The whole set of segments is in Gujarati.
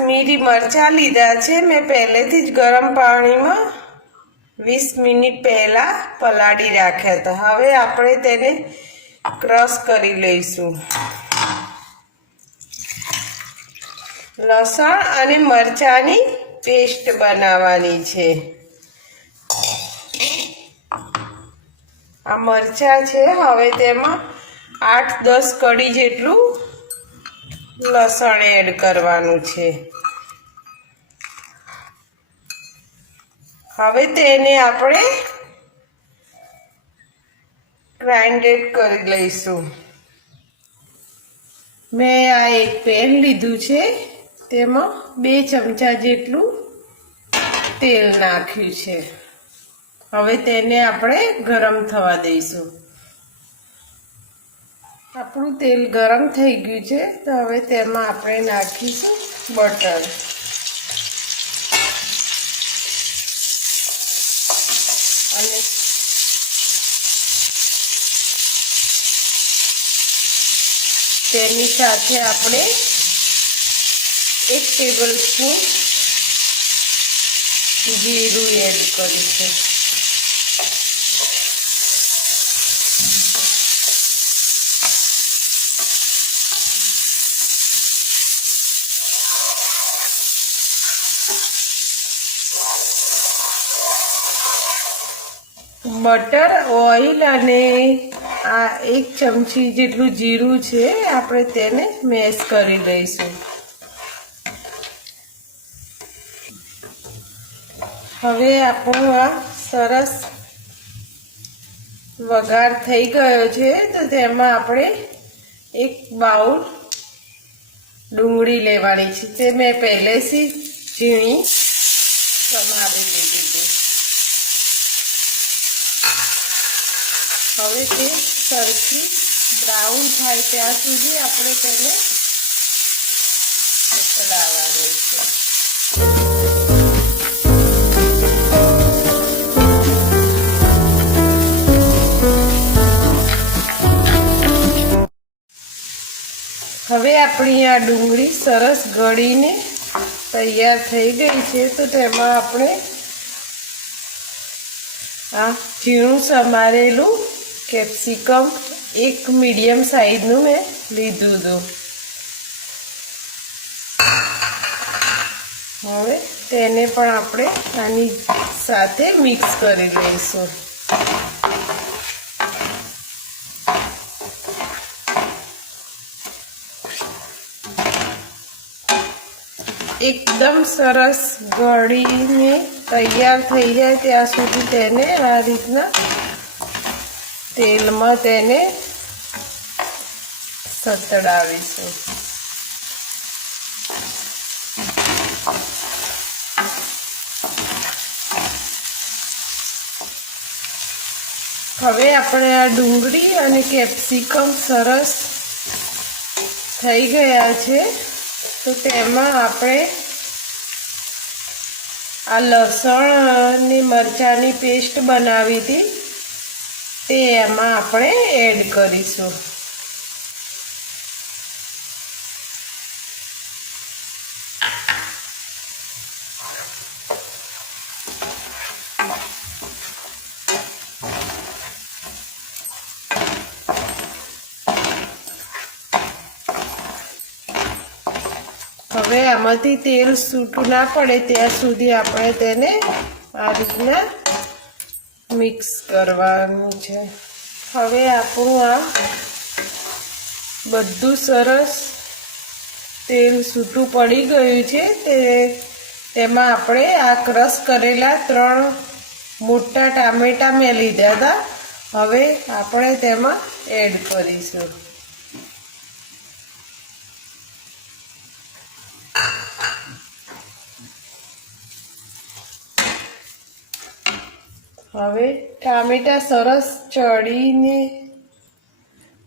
કાશ્મીરી મરચાં લીધા છે મેં પહેલેથી જ ગરમ પાણીમાં 20 મિનિટ પહેલા પલાળી રાખ્યા હતા। હવે આપણે તેને ક્રશ કરી લઈશું। લસણ અને મરચાંની પેસ્ટ બનાવવાની છે। આ મરચાં છે, હવે તેમાં 8-10 કળી જેટલું લસણ એડ કરવાનું છે। હવે તેને આપણે ગ્રાઇન્ડેડ કરી લઈશું। મેં આ એક પેન લીધું છે, તેમાં 2 ચમચા જેટલું તેલ નાખ્યું છે। હવે તેને આપણે ગરમ થવા દઈશું। આપણું તેલ ગરમ થઈ ગયું છે, તો હવે તેમાં આપણે નાખીશું બટર। અને તેની સાથે આપણે 1 ટેબલ સ્પૂન જીરું એડ કરીશું। બટર, ઓઇલ અને આ 1 ચમચી જેટલું જીરું છે, આપણે તેને મેશ કરી લઈશું। હવે આપણો આ સરસ વઘાર થઈ ગયો છે, તો તેમાં આપણે 1 બાઉલ ડુંગળી લેવાની છે, તે મેં પહેલેથી ઝીણી સમારી લીધી છે। હવે તે સરખી બ્રાઉન થાય ત્યાં સુધી આપણે તેને ચલાવવાનું છે। હવે આપણી આ ડુંગળી સરસ ગળીને તૈયાર થઈ ગઈ છે, તો તેમાં આપણે આ ઝીણું સમારેલું કેપ્સિકમ 1 મીડિયમ સાઈઝનું મેં લીધું હતું। હવે તેને પણ આપણે આની સાથે મિક્સ કરી લઈશું। એકદમ સરસ ગળીને તૈયાર થઈ જાય ત્યાં સુધી તેને આ રીતના તેલમાં તેને સતડાવીશું। હવે આપણે આ ડુંગળી અને કેપ્સિકમ સરસ થઈ ગયા છે, તો તેમાં આપણે આ લસણ અને મરચાંની પેસ્ટ બનાવી હતી તે એમાં આપણે એડ કરીશું। હવે આમાંથી તેલ છૂટું ના પડે ત્યાં સુધી આપણે તેને આ રીતના મિક્સ કરવાનું છે। હવે આપણું આ બધું સરસ તેલ છૂટું પડી ગયું છે, તેમાં આપણે આ ક્રશ કરેલા 3 મોટા ટામેટાં મેં લીધા હતા, હવે આપણે તેમાં એડ કરીશું। હવે ટામેટાં સરસ ચડીને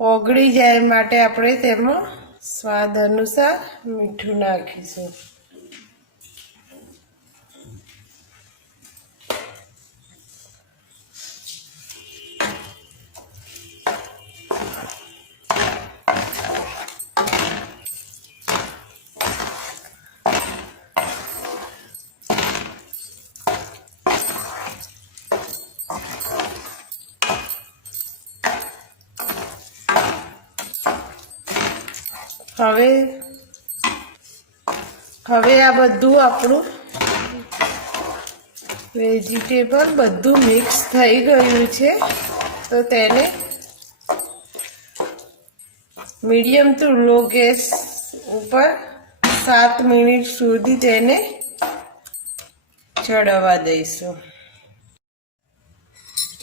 ઓગળી જાય માટે આપણે તેમાં સ્વાદ અનુસાર મીઠું નાખીશું। હવે આ બધું આપણું વેજીટેબલ બધું મિક્સ થઈ ગયું છે, તો તેને મીડિયમ ટુ લો ગેસ ઉપર 7 મિનિટ સુધી તેને ચડવા દઈશું.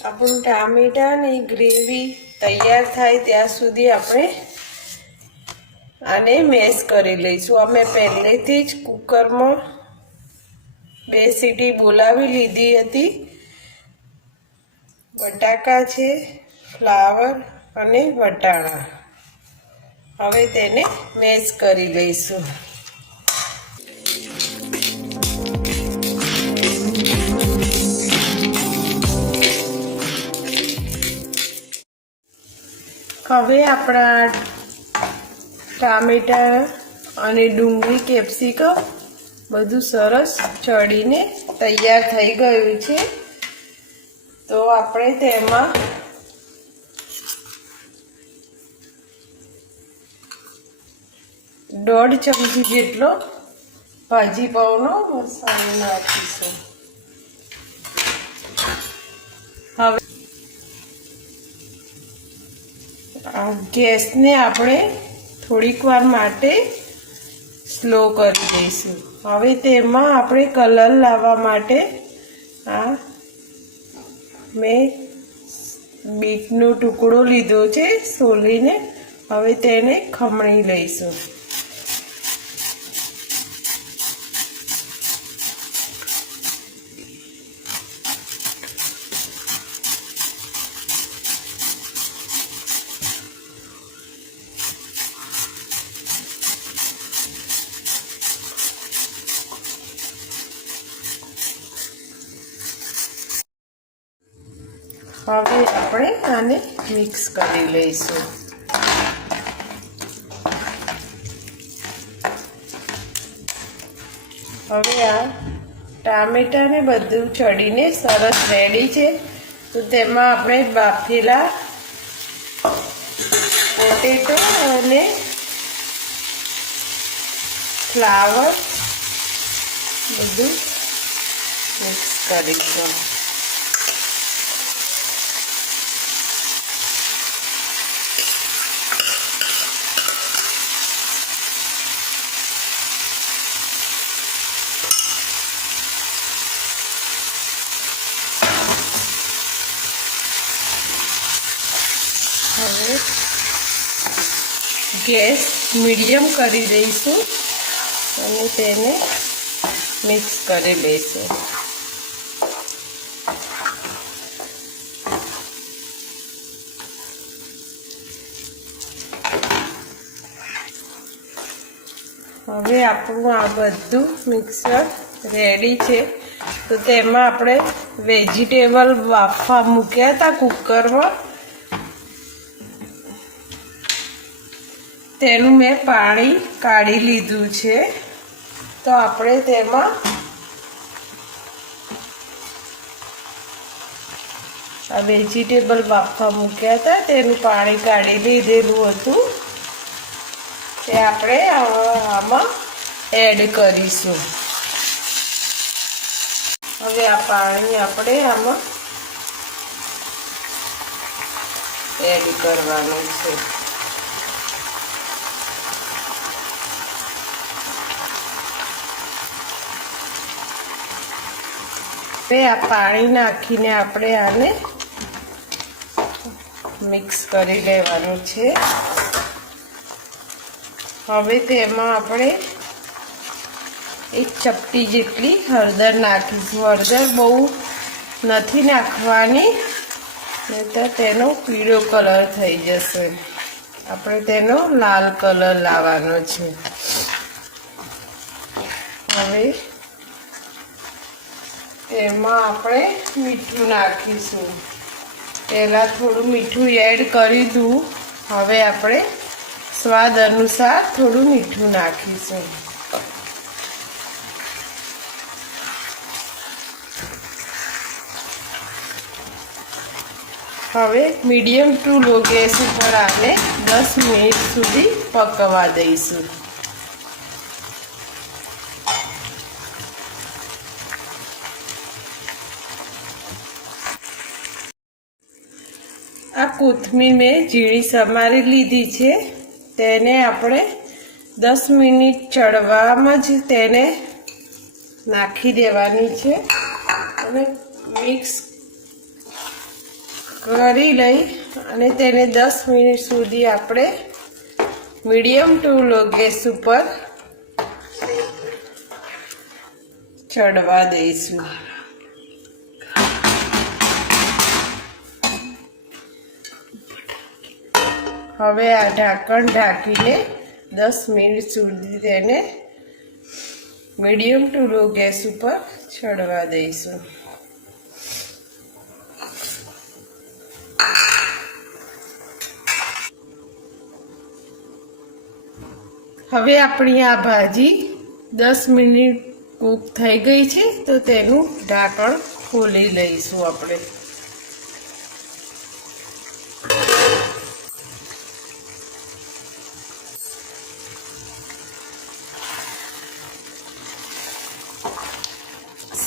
આપણું ટામેટાની ગ્રેવી તૈયાર થાય ત્યાં સુધી આપણે આને મેશ કરી લઈશું. અમે પહેલેથી જ કુકરમાં 2 સીટી બોલાવી લીધી હતી. બટાકા છે, ફ્લાવર અને વટાણા. હવે તેને મેશ કરી લઈશું. હવે આપણા ટામેટા અને ડુંગળી કેપ્સિકમ બધું સરસ ચડીને તૈયાર થઈ ગયું છે. તો આપણે તેમાં દોઢ ચમચી જેટલો ભાજી પાવનો મસાલો નાખીશું. હવે ગેસને આપણે થોડીક વાર માટે સ્લો કરી દઈશું. હવે તેમાં આપણે કલર લાવવા માટે મેં બીટનો ટુકડો લીધો છે સોલીને. હવે તેને ખમણી લઈશું. હવે આપણે આને મિક્સ કરી લઈશું. હવે આ ટામેટાને બધું ચડીને સરસ રેડી છે. તો તેમાં આપણે બાફેલા પોટેટો અને ફ્લાવર બધું મિક્સ કરીશું. હવે ગેસ મીડિયમ કરી દઈશું અને તેને મિક્સ કરી લઈશું. હવે આપણું આ બધું મિક્સર રેડી છે. તો તેમાં આપણે વેજીટેબલ બાફવા મૂક્યા હતા કુકરમાં, તેનું મેં પાણી કાઢી લીધું છે. તો આપણે તેમાં આ વેજીટેબલ બાફવા મૂક્યા હતા તેનું પાણી કાઢી લીધેલું હતું, તે આપણે આમાં એડ કરીશું. હવે આ પાણી આપણે આમાં એડ કરવાનું છે. હવે આ પાણી નાખીને આપણે આને મિક્સ કરી લેવાનું છે. હવે તેમાં આપણે 1 ચપટી જેટલી હળદર નાખીશું. હળદર બહુ નથી નાખવાની, નહીં તો તેનો પીળો કલર થઈ જશે. આપણે તેનો લાલ કલર લાવવાનો છે. હવે તેમાં આપણે મીઠું નાખીશું. પહેલાં થોડું મીઠું એડ કરી દઉં. હવે આપણે સ્વાદ અનુસાર થોડું મીઠું નાખીશું. હવે મીડિયમ ટુ લો ગેસ ઉપર આને 10 મિનિટ સુધી પકવવા દઈશું. આ કોથમીર મેં ઝીણી સમારી લીધી છે. તેને આપણે 10 મિનિટ ચડવામાં જ તેને નાખી દેવાની છે અને મિક્સ કરી લઈ અને તેને 10 મિનિટ સુધી આપણે મીડિયમ ટુ લો ગેસ ઉપર ચડવા દઈશું. હવે આ ઢાંકણ ઢાંકીને 10 મિનિટ સુધી તેને મીડિયમ ટુ લો ગેસ ઉપર ચડવા દઈશું. હવે આપણી આ ભાજી 10 મિનિટ કૂક થઈ ગઈ છે, તો તેનું ઢાંકણ ખોલી લઈશું આપણે.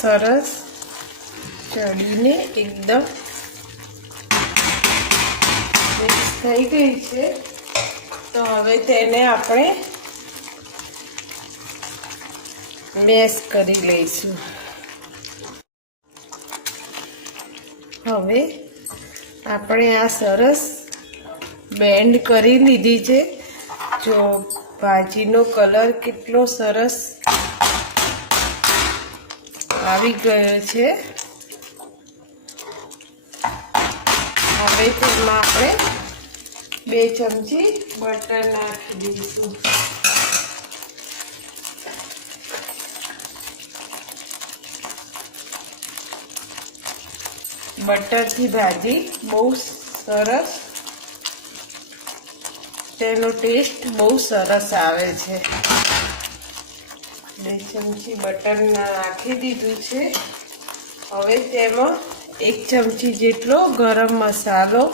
સરસ ચડીને એકદમ મિક્સ થઈ ગઈ છે, તો હવે તેને આપણે મેશ કરી લઈશું. હવે આપણે આ સરસ બેન્ડ કરી લીધી છે. જો ભાજીનો કલર કેટલો સરસ આવી ગયો છે. હવે તેમાં આપણે 2 ચમચી બટર નાખી દઈશું. બટરથી ભાજી બહુ સરસ, તેનો ટેસ્ટ બહુ સરસ આવે છે. 2 ચમચી બટર નાખી દીધું છે. હવે તેમાં 1 ચમચી જેટલો ગરમ મસાલો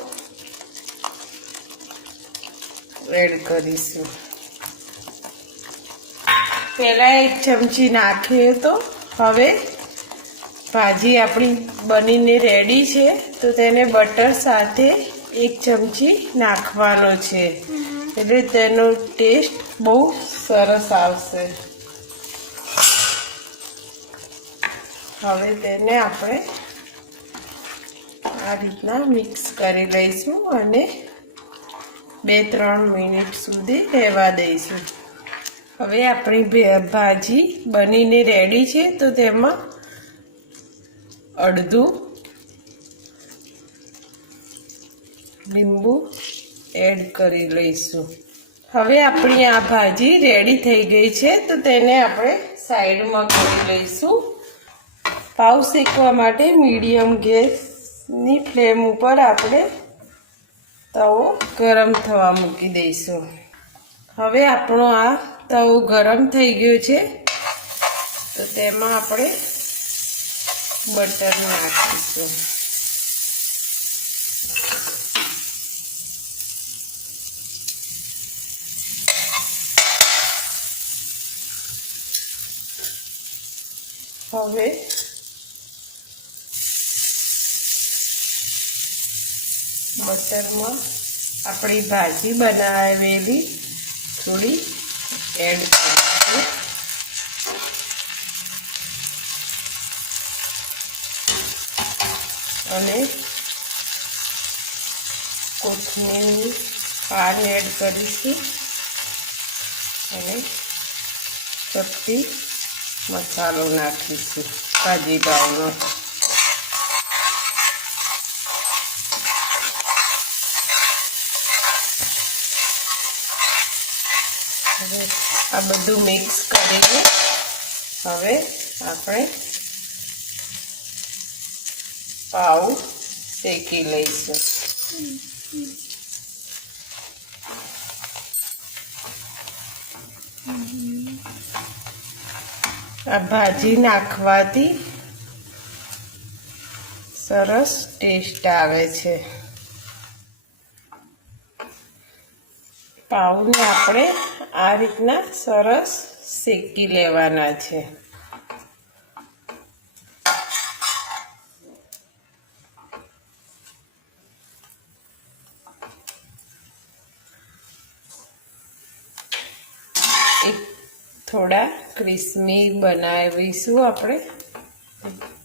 એડ કરીશું. પહેલાં 1 ચમચી નાખ્યો હતો. હવે ભાજી આપણી બનીને રેડી છે, તો તેને બટર સાથે 1 ચમચી નાખવાનો છે, એટલે તેનો ટેસ્ટ બહુ સરસ આવશે. હવે તેને આપણે આ રીતના મિક્સ કરી લઈશું અને 2-3 મિનિટ સુધી રહેવા દઈશું. હવે આપણી ભાજી બનીને રેડી છે, તો તેમાં અડધું લીંબુ એડ કરી લઈશું. હવે આપણી આ ભાજી રેડી થઈ ગઈ છે, તો તેને આપણે સાઈડમાં કરી લઈશું. પાવ શેકવા માટે મીડિયમ ગેસની ફ્લેમ ઉપર આપણે તવો ગરમ થવા મૂકી દઈશું. હવે આપણો આ તવો ગરમ થઈ ગયો છે, તો તેમાં આપણે બટર નાખીશું. હવે બટરમાં આપણી ભાજી બનાવેલી થોડી એડ કરીશું અને કોથમીરની પાન એડ કરીશું અને ચપટી મસાલો નાખીશું ભાજી પાવનો. આ બધું મિક્સ કરીને હવે આપણે પાવ શેકી લઈશું. આ ભાજી નાખવાથી સરસ ટેસ્ટ આવે છે. પાઉને આપણે આ રીતના સરસ શેકી લેવાના છે. એક થોડા ક્રિસ્પી બનાવીશું આપણે.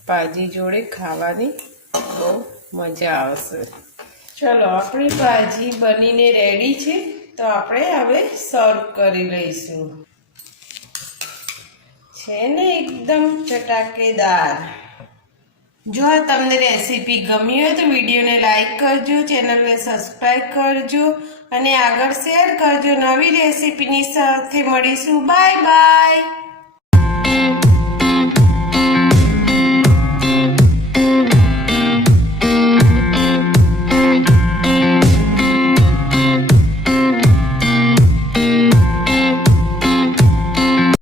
ભાજી જોડે ખાવાની બહુ મજા આવશે. ચલો આપણી ભાજી બનીને રેડી છે, તો આપણે હવે સર્વ કરી લઈશું. છે ને એકદમ ચટાકેદાર. જો તમને રેસીપી ગમી હોય તો વિડીયોને લાઈક કરજો, ચેનલને સબસ્ક્રાઈબ કરજો અને આગળ શેર કરજો. નવી રેસીપીની સાથે મળીશું. Bye bye.